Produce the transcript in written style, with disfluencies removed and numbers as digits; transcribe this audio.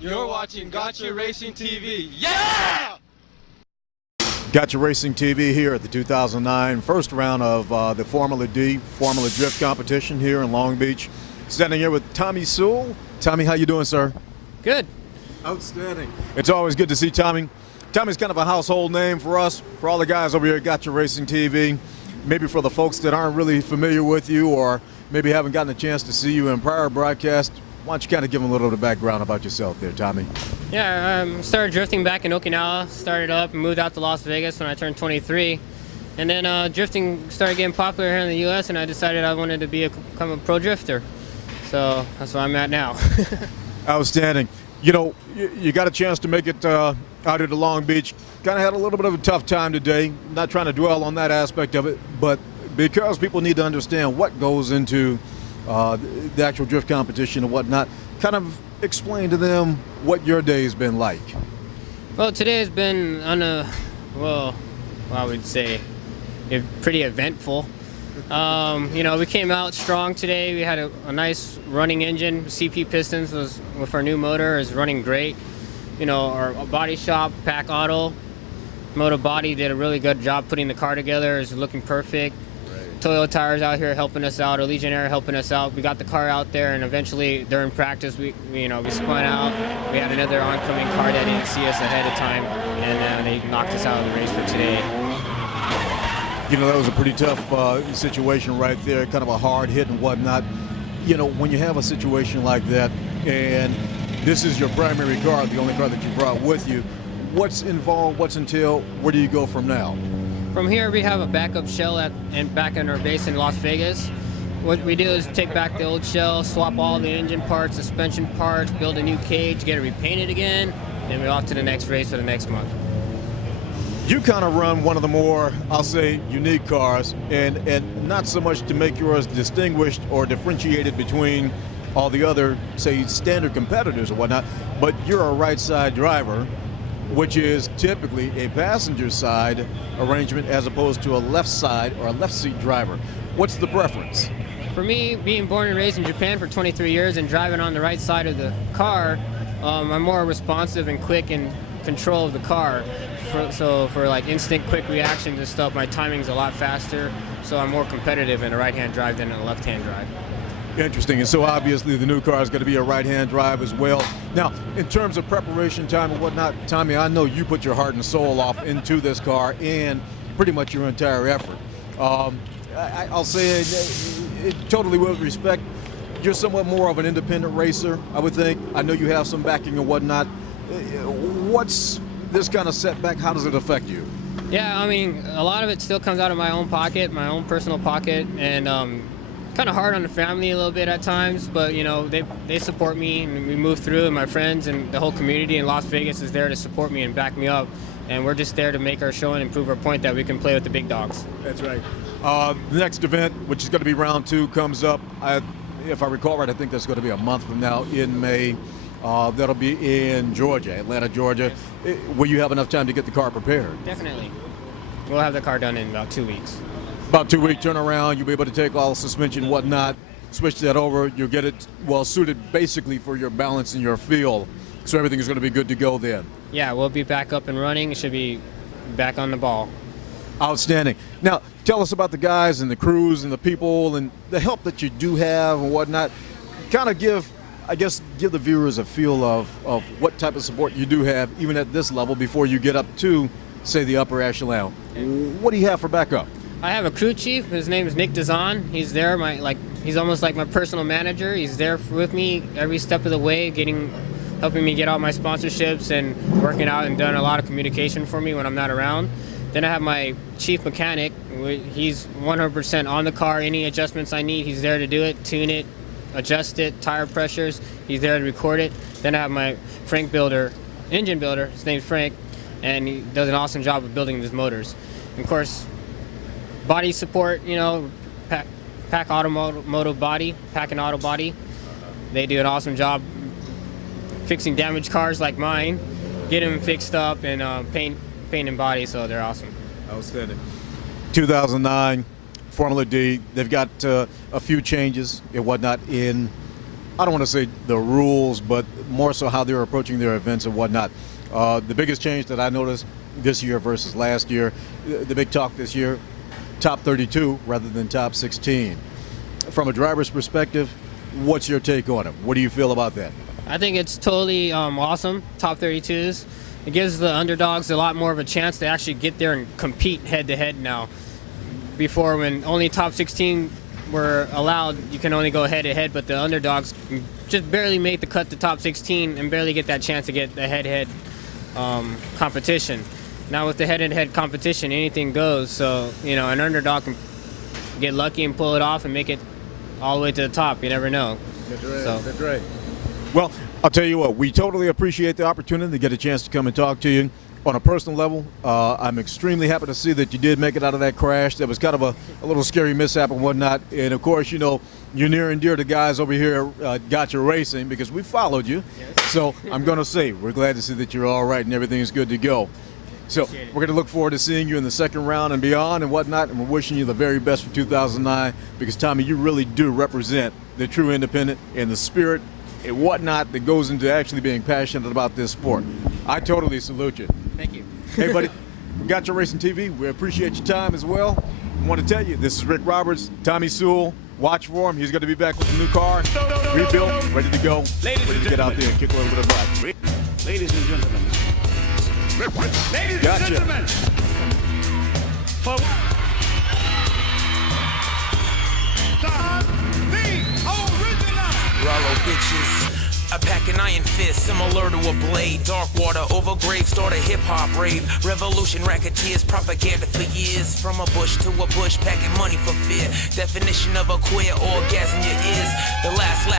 You're watching Grtv Racing TV. Yeah! Grtv Racing TV here at the 2009 first round of the Formula D, Formula Drift competition here in Long Beach. Standing here with Tommy Sewell. Tommy, how you doing, sir? Good. Outstanding. It's always good to see Tommy. Tommy's kind of a household name for us, for all the guys over here at Grtv Racing TV. Maybe for the folks that aren't really familiar with you or maybe haven't gotten a chance to see you in prior broadcasts, why don't you kind of give them a little bit of background about yourself there, Tommy? Yeah, started drifting back in Okinawa, started up and moved out to Las Vegas when I turned 23. And then drifting started getting popular here in the U.S. and I decided I wanted to become a pro drifter. So that's where I'm at now. Outstanding. You know, you got a chance to make it out here to Long Beach. Kind of had a little bit of a tough time today. Not trying to dwell on that aspect of it, but because people need to understand what goes into the actual drift competition and whatnot, kind of explain to them what your day's been like. Well, today has been well, I would say pretty eventful. You know, we came out strong today. We had a nice running engine. CP Pistons was with our new motor is running great. You know, our body shop, Pack Auto, Moto Body did a really good job putting the car together. It's looking perfect. Right. Toyo Tires out here helping us out, or Legionnaire helping us out. We got the car out there, and eventually during practice, we spun out. We had another oncoming car that didn't see us ahead of time, and they knocked us out of the race for today. You know, that was a pretty tough situation right there, kind of a hard hit and whatnot. You know, when you have a situation like that, and this is your primary car, the only car that you brought with you, what's involved, what's entailed, where do you go from now? From here, we have a backup shell back in our base in Las Vegas. What we do is take back the old shell, swap all the engine parts, suspension parts, build a new cage, get it repainted again, then we're off to the next race for the next month. You kind of run one of the more, I'll say, unique cars, and not so much to make yours distinguished or differentiated between all the other, say, standard competitors or whatnot, but you're a right side driver, which is typically a passenger side arrangement as opposed to a left side or a left seat driver. What's the preference? For me, being born and raised in Japan for 23 years and driving on the right side of the car, I'm more responsive and quick in control of the car. So for like instant quick reactions and stuff, my timing's a lot faster, so I'm more competitive in a right-hand drive than a left-hand drive. Interesting, and so obviously the new car is going to be a right-hand drive as well. Now, in terms of preparation time and whatnot, Tommy, I know you put your heart and soul off into this car and pretty much your entire effort. I'll say it totally with respect, you're somewhat more of an independent racer, I would think. I know you have some backing and whatnot. What's this kind of setback, how does it affect you? Yeah, I mean, a lot of it still comes out of my own pocket, my own personal pocket, and kind of hard on the family a little bit at times, but you know, they support me and we move through, and my friends and the whole community in Las Vegas is there to support me and back me up, and we're just there to make our show and prove our point that we can play with the big dogs. That's right. The next event, which is going to be round 2, comes up, if I recall right, I think that's going to be a month from now in May. That'll be in Georgia, Atlanta, Georgia. Yes. Will you have enough time to get the car prepared? Definitely. We'll have the car done in about 2 weeks. About 2-week turnaround, you'll be able to take all the suspension and whatnot, switch that over, you'll get it well suited basically for your balance and your feel. So everything is going to be good to go then. Yeah, we'll be back up and running. It should be back on the ball. Outstanding. Now, tell us about the guys and the crews and the people and the help that you do have and whatnot. Kind of give the viewers a feel of what type of support you do have even at this level before you get up to, say, the upper echelon. What do you have for backup? I have a crew chief. His name is Nick Dazan. He's there, he's almost like my personal manager. He's there with me every step of the way, helping me get all my sponsorships and working out and doing a lot of communication for me when I'm not around. Then I have my chief mechanic. He's 100% on the car. Any adjustments I need, he's there to do it, tune it, adjust it, tire pressures. He's there to record it. Then I have my engine builder. His name's Frank, and he does an awesome job of building these motors. And of course, body support, you know, Pack Automotive Body, Pack and Auto Body. They do an awesome job fixing damaged cars like mine, get them fixed up and paint and body, so they're awesome. Outstanding. 2009 Formula D, they've got a few changes and whatnot in I don't want to say the rules, but more so how they're approaching their events and whatnot. The biggest change that I noticed this year versus last year, the big talk this year, top 32 rather than top 16. From a driver's perspective, what's your take on it? What do you feel about that? I think it's totally awesome, top 32s. It gives the underdogs a lot more of a chance to actually get there and compete head-to-head now. Before, when only top 16 were allowed, you can only go head-to-head, but the underdogs just barely make the cut to top 16 and barely get that chance to get the head-to-head competition. Now with the head-to-head competition, anything goes, so an underdog can get lucky and pull it off and make it all the way to the top. You never know. That's right. So. That's right. Well, I'll tell you what, we totally appreciate the opportunity to get a chance to come and talk to you. On a personal level, I'm extremely happy to see that you did make it out of that crash. That was kind of a little scary mishap and whatnot. And of course, you're near and dear to guys over here at Grtv Racing because we followed you. Yes. So I'm going to say we're glad to see that you're all right and everything is good to go. So we're going to look forward to seeing you in the second round and beyond and whatnot, and we're wishing you the very best for 2009 because, Tommy, you really do represent the true independent and the spirit and whatnot that goes into actually being passionate about this sport. I totally salute you. Thank you. Hey, buddy, we got your Racing TV. We appreciate your time as well. I want to tell you, this is Rick Roberts, Tommy Sewell. Watch for him. He's going to be back with a new car, rebuilt, ready to go, ready to get out there and kick a little bit of butt. Ladies and gentlemen. Ladies and gentlemen. For the original. Rollo bitches. I pack an iron fist, similar to a blade. Dark water over grave, start a hip-hop rave. Revolution, racketeers, propaganda for years. From a bush to a bush, packing money for fear. Definition of a queer, orgasm your ears. The last lap.